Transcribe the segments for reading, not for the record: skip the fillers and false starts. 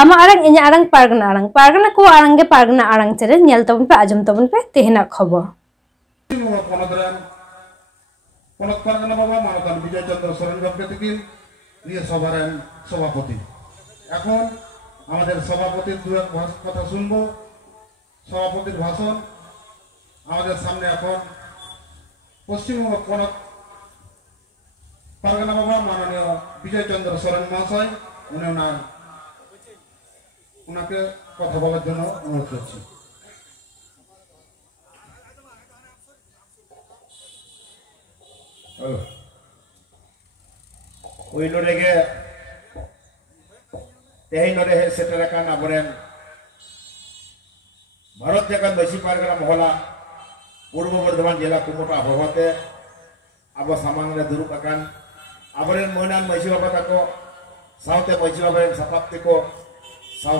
आमा आरंग इन्या आरंग पारगना को आरंगे पारगना आरंग चेरे ᱧᱮᱞ ᱛᱟᱵᱚᱱ ᱯᱮ ᱟᱸᱡᱚᱢ ᱛᱟᱵᱚᱱ ᱯᱮ ᱛᱮᱦᱮᱧᱟᱜ ᱠᱷᱚᱵᱚᱨ পনক পারগানা বাবা মানতান বিজয় চন্দ্র সরেন গমকে থেকে নিয়ে সভারেন সভাপতি। এখন আমাদের সভাপতির দু এক কথা শুনবো। সভাপতির ভাষণ আমাদের সামনে এখন পশ্চিমবঙ্গ পনক পারগানা বাবা মাননীয় বিজয় চন্দ্র সরেন মহাশয় উনি ওনাকে কথা বলার জন্য অনুরোধ করছি। Uilo rege tehi nore seterakan aboren Bharat jagat Basi Pargana Mohla Purbo Bardhaman jela kumota hohote abo samangre duruk akan aboren monan Basi Baba tako saute Basi Baba sapapti ko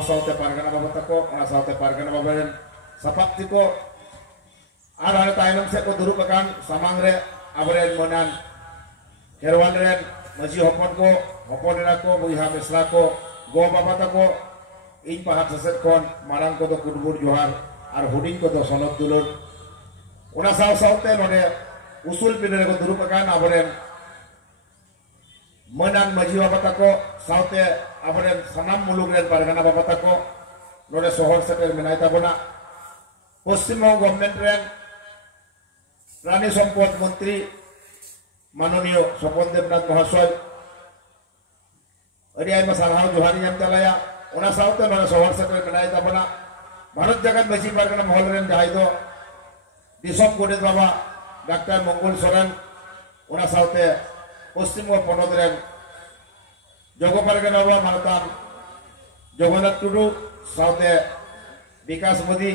saute Pargana Baba tako ona saute Pargana Baba sapapti ko ar hare tainam se ko duruk akan samangre aboren monan Kerwan ren Maji hopon ko hopon era ko buiha mesra ko go baba tako in pahat saset kon marang ko do kudbur johar ar huding ko do sonot dulur ona saute node usul pinere ko durup akan aboren monan maji baba tako saute aboren sanam muluk ren Pargana baba tako node sohor seter menai tabona Paschimbango government ren Prani Sampod Mantri माननीय स्वपन देवनाथ महाशय अरे Aima सारहाव Johari M तलाया ओना साउते नरे सोहर shutter मेनाय ताबना Bharat जगत Basi Pargana महल rain जाय दो दिसम गोडेत बाबा doctor मंगल सोरेन ओना साउते Paschim Banga पनत rain जगो पारगाना बाबा मानतान जगन्नाथ टुडू साउते विकास मोदी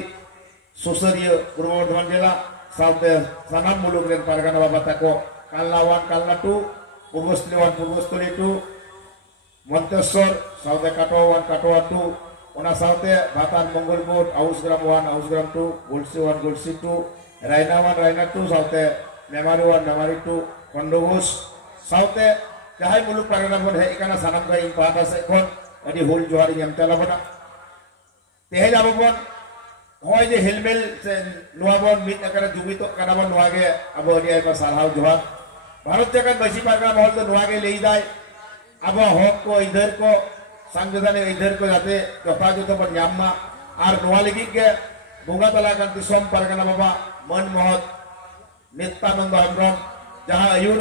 सुसरिय पूर्व बर्धमान जिला साउते सानाम मुलुक रेन Pargana बाबा ताको Kalna 1, Kalna 2, Purvostali 1, Purvostali 2, Montesor, Saute Katoa 1, Katoa 2, Ona Saute, Batan Mongolpur, Ausgram 1, Ausgram 2, Golsi 1, Golsi 2, Raina 1, Raina 2, Saute, Memari 1, Memari 2, Kondogus, Saute, Jahai Muluk Pargana Bon, Hekana Sanam Kai Impata Sekon, Adi Hul Johari Yamtalabona, Tehel Abon, Hoy the Hilmel, Nuabon, Mit Akara Jubito, Kanabon Wage, Abodi Aba Salhau Johar. Bharat जगत Basi Pargana महल तो नुआ के ले जाए अब हक को इधर को संविधान इधर को जाते यथाजुत पर याम्मा आर नुआ लगी के बुंगा तला का दिसम Pargana बाबा मन महत नित्यानंद हेम्ब्रम जहाँ अयुर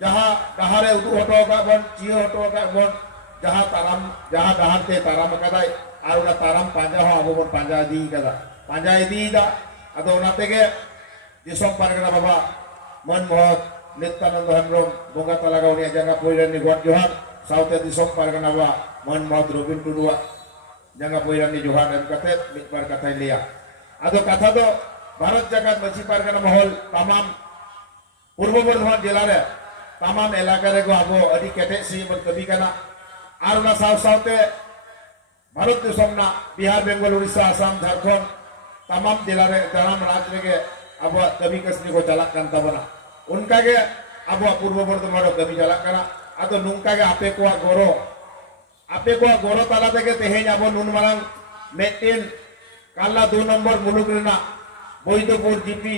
जहाँ डहारे उदू हटो का बन चियो हटो का बन जहाँ डहारते ताराम कदाय आर उना ताराम पांजा हो अबो बन पांजा दी दा अदो उनाते के दिसम Pargana बाबा मन महत नित्यानंद हेम्ब्रम बुंगा तला का उन्हें जगह पोइरानी गोट जोहार साउते दिसम Pargana बाबा मन महत रबिन टुडुआ जगह पोइरानी जोहार एम कथे मितबार कथा लिया अदो कथा दो भारत जगत Basi Pargana महल तमाम पूर्व बर्धमान जिला रे तमाम इलाका रे को आबो अदि केटे सी बन कभी कना आर उना साउते भारत दिसम ना बिहार बेंगल उड़ीसा आसाम झारखंड तमाम जिला रे तमाम राज्य रे अब कभी कसनी को चला कान तबना उनका के अब पूर्व बर्धमान कभी चला कना अतो नुंका के आपे को गोरो ताला के तेहेन अब नुन मारंग मेटिन काला 2 नंबर मुलुक रेना बोईदपुर जीपी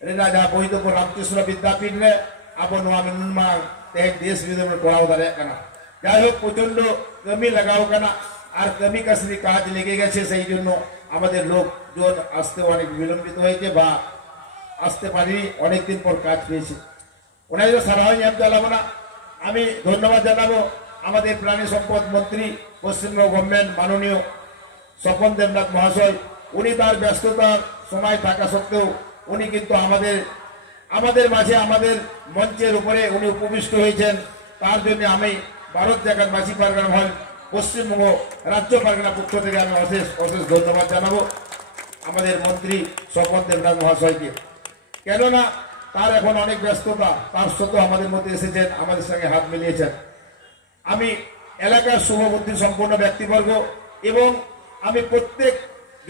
रेना जा बोईदपुर रामकृष्ण विद्यापीठ रे अब नोआ नुन मारंग तेहेन देश विदेश में टोराव दारे कना जाय हो प्रचंड कमी लगाओ कना আর কবি কাছরি কাজ লেগে গেছে সেই জন্য আমাদের লোকজন আসতে অনেক বিলম্বিত হয়েছে বা আসতে পারি অনেক দিন পর কাজ পেয়েছে ওনাদের সারাই আমি জানাবো না আমি ধন্যবাদ জানাবো আমাদের প্রাণী সম্পদ মন্ত্রী পশ্চিমবঙ্গ গভর্নমেন্ট মাননীয় স্বপন দেবনাথ মহাশয় উনি তার ব্যস্ততার সময় থাকা সত্ত্বেও উনি কিন্তু আমাদের মাঝে আমাদের মঞ্চের উপরে উনি উপবিষ্ট হয়েছেন তার জন্য আমি ভারত জাগাত Basi Pargana महल পশ্চিমবঙ্গ রাজ্য পারগানা পক্ষ থেকে আমি অশেষ ধন্যবাদ জানাবো আমাদের মন্ত্রী স্বপন দেবনাথ মহাশয়কে কেননা তার এখন অনেক ব্যস্ততা তার সত্ত্বেও আমাদের মধ্যে এসেছেন আমাদের সঙ্গে হাত মিলিয়েছেন আমি এলাকার শুভবুদ্ধি সম্পন্ন ব্যক্তিবর্গ এবং আমি প্রত্যেক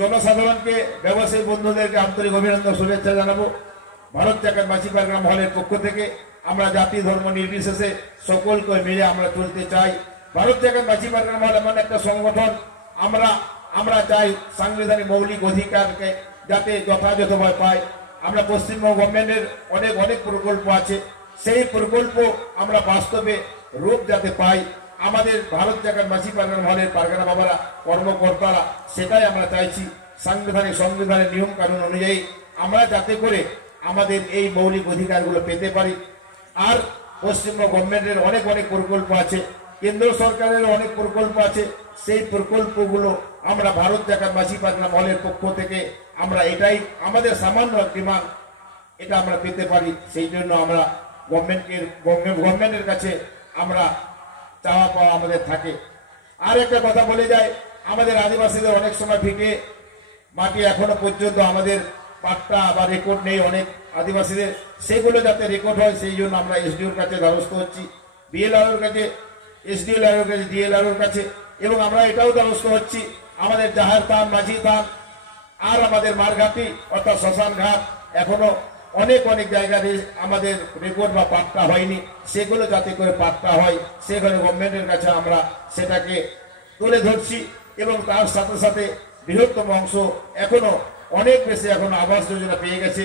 জনসাধারণকে ব্যবসায়ী বন্ধুদেরকে আন্তরিক অভিনন্দন শুভেচ্ছা জানাবো ভারত জাগাত Basi Pargana महलेর পক্ষ থেকে আমরা জাতি ধর্ম নির্বিশেষে সকলকে মিলে আমরা চলতে চাই ভারত জাগাত মাঝি পারগানা মহল এমন একটা সংগঠন, আমরা চাই সাংবিধানিক মৌলিক অধিকারকে যাতে যথাযথভাবে পাই। আমরা পশ্চিমবঙ্গ গভর্নমেন্টের অনেক প্রকল্প আছে, সেই প্রকল্প আমরা বাস্তবে রূপ যাতে পাই। আমাদের ভারত জাগাত মাঝি পারগানা মহলের পারগানা বাবারা, কর্মকর্তারা সেটাই আমরা চাইছি। সংবিধানের নিয়ম কানুন অনুযায়ী আমরা যাতে করে আমাদের এই মৌলিক অধিকারগুলো পেতে পারি। আর পশ্চিমবঙ্গ গভর্নমেন্টের অনেক প্রকল্প আছে, কেন্দ্র সরকারের অনেক প্রকল্প আছে, সেই প্রকল্পগুলো আমরা ভারত জাগাত মাঝি পারগানা মহলের পক্ষ থেকে আমরা এটাই আমাদের সামান্য ডিমান্ড, এটা আমরা পেতে পারি। সেই জন্য আমরা গভর্নমেন্টের কাছে আমরা চাওয়া পাওয়া আমাদের থাকে। আর একটা কথা বলে যায়, আমাদের আদিবাসীদের অনেক সময় ভিটে মাটি এখনো পর্যন্ত আমাদের পাট্টা বা রেকর্ড নেই অনেক আদিবাসীদের, সেগুলো যাতে রেকর্ড হয় সেই জন্য আমরা এসডিওর কাছে দ্বারস্থ হচ্ছি, বিএলআরওর কাছে, এসডিএলআরওর কাছে, ডিএলআরওর কাছে, এবং আমরা এটাও দ্বারস্থ হচ্ছি আমাদের জাহার থান, মাঝি থান আর আমাদের মারঘাটি অর্থাৎ শ্মশান ঘাট এখনো অনেক জায়গায় আমাদের রেকর্ড বা পাট্টা হয়নি, সেগুলো যাতে করে পাট্টা হয় সেখানে গভর্নমেন্টের কাছে আমরা সেটাকে তুলে ধরছি। এবং তার সাথে সাথে বৃহত্তম অংশ এখনো অনেক বেশি এখনো আবাস যোজনা পেয়ে গেছে,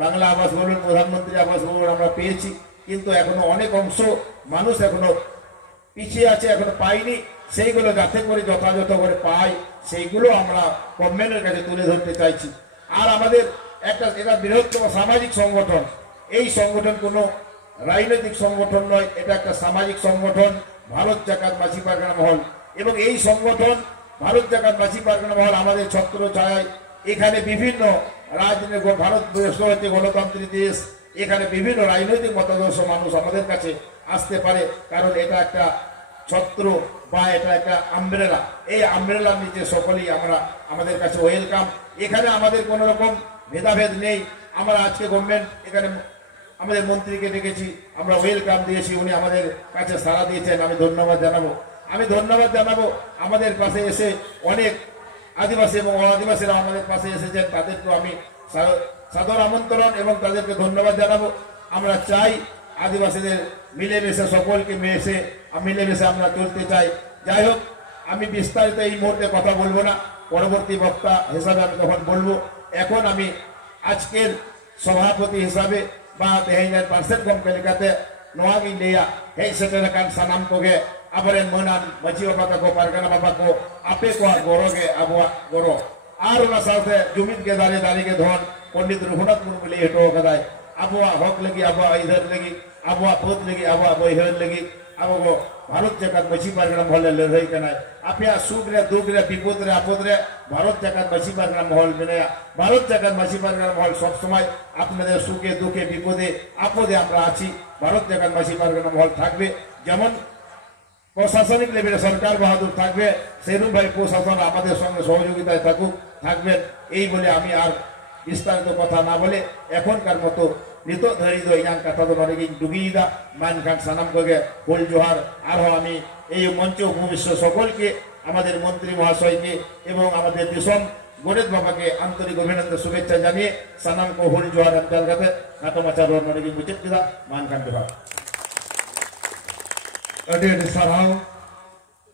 বাংলা আবাস বলুন, প্রধানমন্ত্রী আবাস বলুন, আমরা পেয়েছি, কিন্তু এখনো অনেক অংশ মানুষ এখনো পিছিয়ে আছে, এখনো পাইনি। সেইগুলো যাতে করে যথাযথ করে পাই সেইগুলো আমরা গভর্নমেন্টের কাছে তুলে ধরতে চাইছি। আর আমাদের এটা বৃহত্তম সামাজিক সংগঠন, এই সংগঠন কোনো রাজনৈতিক সংগঠন নয়, এটা একটা সামাজিক সংগঠন ভারত জাগাত মাঝি পারগানা মহল। এবং এই সংগঠন ভারত জাগাত মাঝি পারগানা মহল আমাদের ছত্র ছায়, এখানে বিভিন্ন রাজনৈতিক, ভারতবর্ষ হচ্ছে গণতান্ত্রিক দেশ, এখানে বিভিন্ন রাজনৈতিক মতাদর্শ মানুষ আমাদের কাছে আসতে পারে, কারণ এটা একটা ছত্র বা এটা একটা আমব্রেলা, এই আমব্রেলার নিচে সকলেই আমাদের কাছে ওয়েলকাম। এখানে আমাদের কোনো রকম ভেদাভেদ নেই। আমরা আজকে গভর্নমেন্ট এখানে আমাদের মন্ত্রীকে ডেকেছি, আমরা ওয়েলকাম দিয়েছি, উনি আমাদের কাছে সাড়া দিয়েছেন, আমি ধন্যবাদ জানাবো। আমাদের পাশে এসে অনেক আদিবাসী এবং আদিবাসীরা আমাদের পাশে এসেছেন, তাদেরকেও আমি সাদর আমন্ত্রণ এবং তাদেরকে ধন্যবাদ জানাবো। আমরা চাই আদিবাসীদের মিলেমিশে, সকলকে মিলেমিশে আমরা চলতে চাই। যাই হোক, আমি বিস্তারিত এই মুহূর্তে কথা বলবো না, পরবর্তী বক্তা হিসাবে আমি তখন বলবো। এখন আমি আজকের সভাপতি হিসাবে বা তেহেኛর পার্সেন্ট কম কলিকাতে নোয়াগি লিয়া হেই সেটেরাকান সানাম কোগে আবরেন মনান মাঝি বাবা তাকো পারগানা বাবা को आपे को गौरव अबुआ गौरव और उना साथे जुमित के दारी के धन पंडित रघुनाथ मुर्मू ले हेटो कदाय अबुआ हक लगी अबुआ इधर लगी अबुआ पोत लगी अबुआ बोइहर लगी अब भारत जगत माझी पारगाना महल लड़ाई कनाय आपया सुख रे दुख रे विपद रे आपद रे भारत जगत माझी पारगाना महल मेनाया भारत जगत माझी पारगाना महल सब समय आपनाদের সুখে দুঃখে বিপদে আপদে আমরা আছি। ভারত জগত মাঝি পারগানা মহল থাকবে, যেমন প্রশাসনিক লেভেলে সরকার বাহাদুর থাকবে, সেরকম ভাই প্রশাসন আমাদের সঙ্গে সহযোগিতায় থাকবেন। এই বলে আমি আর বিস্তারিত কথা না বলে এখনকার মতো নিতধরিত ইয়াং কথা অনেক ডুগিদা মান খান সানাম করে হোল জোহার। আরও আমি এই মঞ্চ ভবিষ্য সকলকে, আমাদের মন্ত্রী মহাশয়কে এবং আমাদের দেশম গণেশ বাবাকে আন্তরিক অভিনন্দন শুভেচ্ছা জানিয়ে সানাম কো হোল জোহার অন্তর্গত নাটমাচার অনেক মুচিত দিদা মান খান বিভাগ আডি সারাও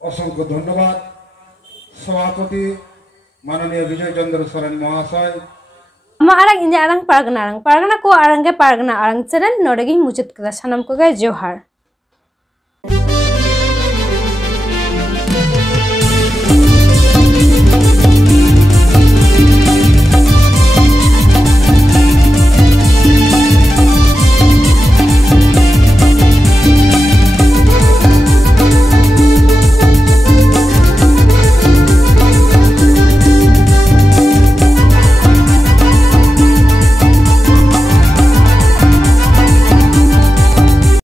অসংখ্য ধন্যবাদ। সভাপতি মাননীয় বিজয় চন্দ্র সরেন মহাশয়। ama arang inja arang pargana ko arang ke pargana arang cheren nodegi muchit kala sanam ko ge johar।